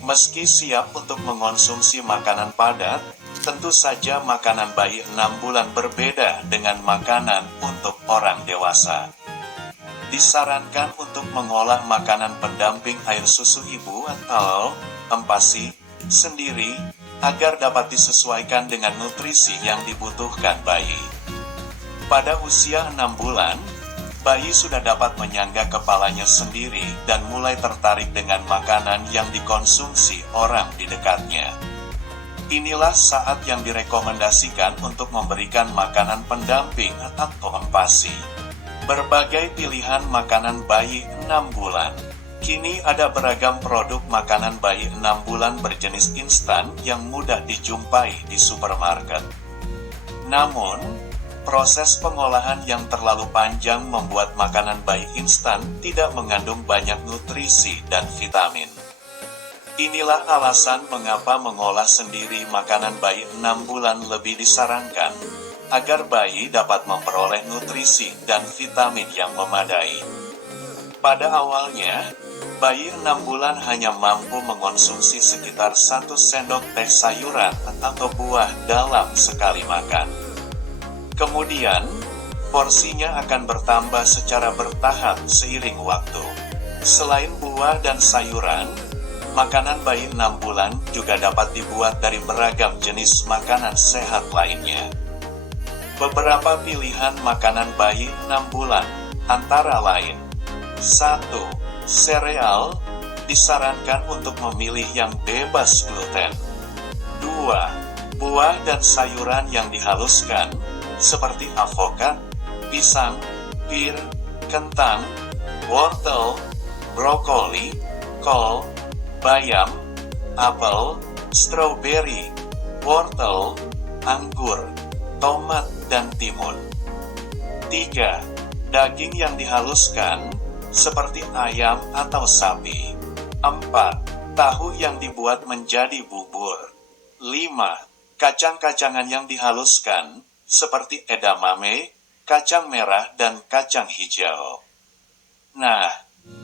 Meski siap untuk mengonsumsi makanan padat, tentu saja makanan bayi 6 bulan berbeda dengan makanan untuk orang dewasa. Disarankan untuk mengolah makanan pendamping air susu ibu atau MPASI sendiri, agar dapat disesuaikan dengan nutrisi yang dibutuhkan bayi. Pada usia 6 bulan, bayi sudah dapat menyangga kepalanya sendiri dan mulai tertarik dengan makanan yang dikonsumsi orang di dekatnya. Inilah saat yang direkomendasikan untuk memberikan makanan pendamping atau MPASI. Berbagai pilihan makanan bayi 6 bulan. Kini ada beragam produk makanan bayi 6 bulan berjenis instan yang mudah dijumpai di supermarket. Namun, proses pengolahan yang terlalu panjang membuat makanan bayi instan tidak mengandung banyak nutrisi dan vitamin. Inilah alasan mengapa mengolah sendiri makanan bayi 6 bulan lebih disarankan, agar bayi dapat memperoleh nutrisi dan vitamin yang memadai. Pada awalnya, bayi 6 bulan hanya mampu mengonsumsi sekitar 1 sendok teh sayuran atau buah dalam sekali makan. Kemudian, porsinya akan bertambah secara bertahap seiring waktu. Selain buah dan sayuran, makanan bayi 6 bulan juga dapat dibuat dari beragam jenis makanan sehat lainnya. Beberapa pilihan makanan bayi 6 bulan, antara lain 1. Sereal, disarankan untuk memilih yang bebas gluten. 2. Buah dan sayuran yang dihaluskan, seperti avokat, pisang, pir, kentang, wortel, brokoli, kol, bayam, apel, stroberi, wortel, anggur, tomat, dan timun. 3. Daging yang dihaluskan, seperti ayam atau sapi. 4. Tahu yang dibuat menjadi bubur. 5. Kacang-kacangan yang dihaluskan, seperti edamame, kacang merah, dan kacang hijau. Nah,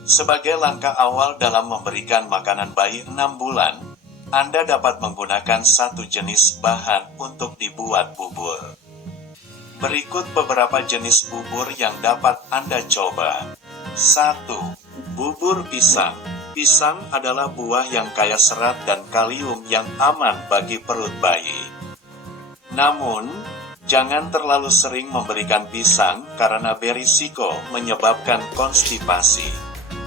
sebagai langkah awal dalam memberikan makanan bayi 6 bulan, Anda dapat menggunakan satu jenis bahan untuk dibuat bubur. Berikut beberapa jenis bubur yang dapat Anda coba. 1. Bubur pisang. Pisang adalah buah yang kaya serat dan kalium yang aman bagi perut bayi. Namun, jangan terlalu sering memberikan pisang karena berisiko menyebabkan konstipasi.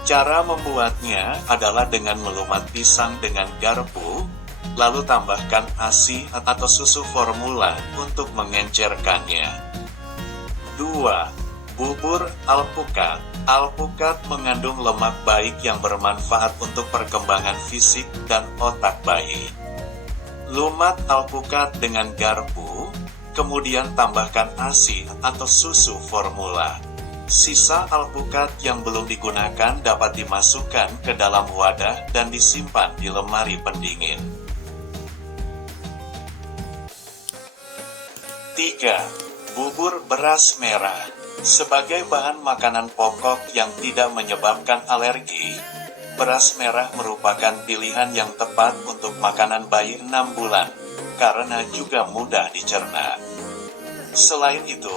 Cara membuatnya adalah dengan melumat pisang dengan garpu, lalu tambahkan ASI atau susu formula untuk mengencerkannya. 2. Bubur alpukat. Alpukat mengandung lemak baik yang bermanfaat untuk perkembangan fisik dan otak bayi. Lumat alpukat dengan garpu, kemudian tambahkan ASI atau susu formula. Sisa alpukat yang belum digunakan dapat dimasukkan ke dalam wadah dan disimpan di lemari pendingin. 3. Bubur beras merah. Sebagai bahan makanan pokok yang tidak menyebabkan alergi, beras merah merupakan pilihan yang tepat untuk makanan bayi 6 bulan, karena juga mudah dicerna. Selain itu,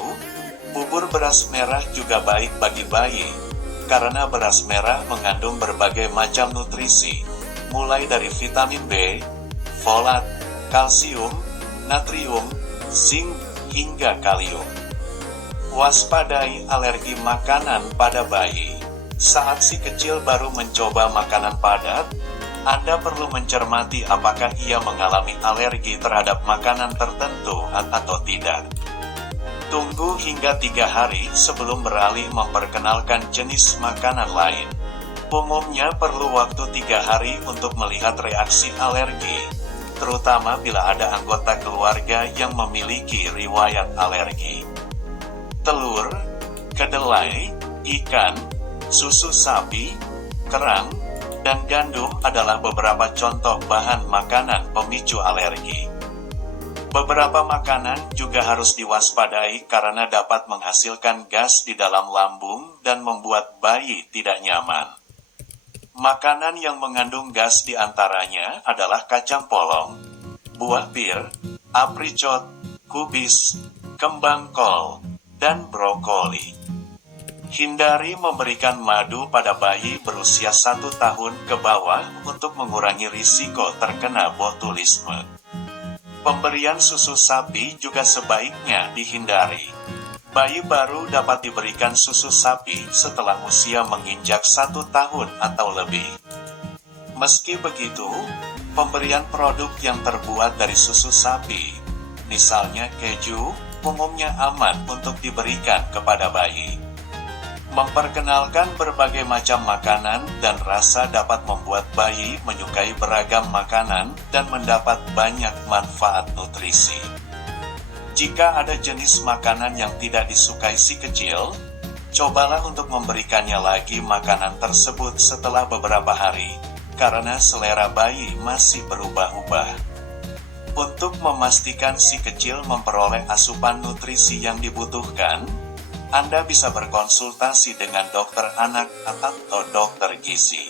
bubur beras merah juga baik bagi bayi, karena beras merah mengandung berbagai macam nutrisi, mulai dari vitamin B, folat, kalsium, natrium, zinc, hingga kalium. Waspadai alergi makanan pada bayi. Saat si kecil baru mencoba makanan padat, Anda perlu mencermati apakah ia mengalami alergi terhadap makanan tertentu atau tidak. Tunggu hingga 3 hari sebelum beralih memperkenalkan jenis makanan lain. Umumnya perlu waktu 3 hari untuk melihat reaksi alergi, terutama bila ada anggota keluarga yang memiliki riwayat alergi. Telur, kedelai, ikan, susu sapi, kerang, dan gandum adalah beberapa contoh bahan makanan pemicu alergi. Beberapa makanan juga harus diwaspadai karena dapat menghasilkan gas di dalam lambung dan membuat bayi tidak nyaman. Makanan yang mengandung gas diantaranya adalah kacang polong, buah pir, apricot, kubis, kembang kol, dan brokoli. Hindari memberikan madu pada bayi berusia 1 tahun ke bawah untuk mengurangi risiko terkena botulisme. Pemberian susu sapi juga sebaiknya dihindari. Bayi baru dapat diberikan susu sapi setelah usia menginjak 1 tahun atau lebih. Meski begitu, pemberian produk yang terbuat dari susu sapi, misalnya keju, umumnya aman untuk diberikan kepada bayi. Memperkenalkan berbagai macam makanan dan rasa dapat membuat bayi menyukai beragam makanan dan mendapat banyak manfaat nutrisi. Jika ada jenis makanan yang tidak disukai si kecil, cobalah untuk memberikannya lagi makanan tersebut setelah beberapa hari, karena selera bayi masih berubah-ubah. Untuk memastikan si kecil memperoleh asupan nutrisi yang dibutuhkan, Anda bisa berkonsultasi dengan dokter anak atau dokter gizi.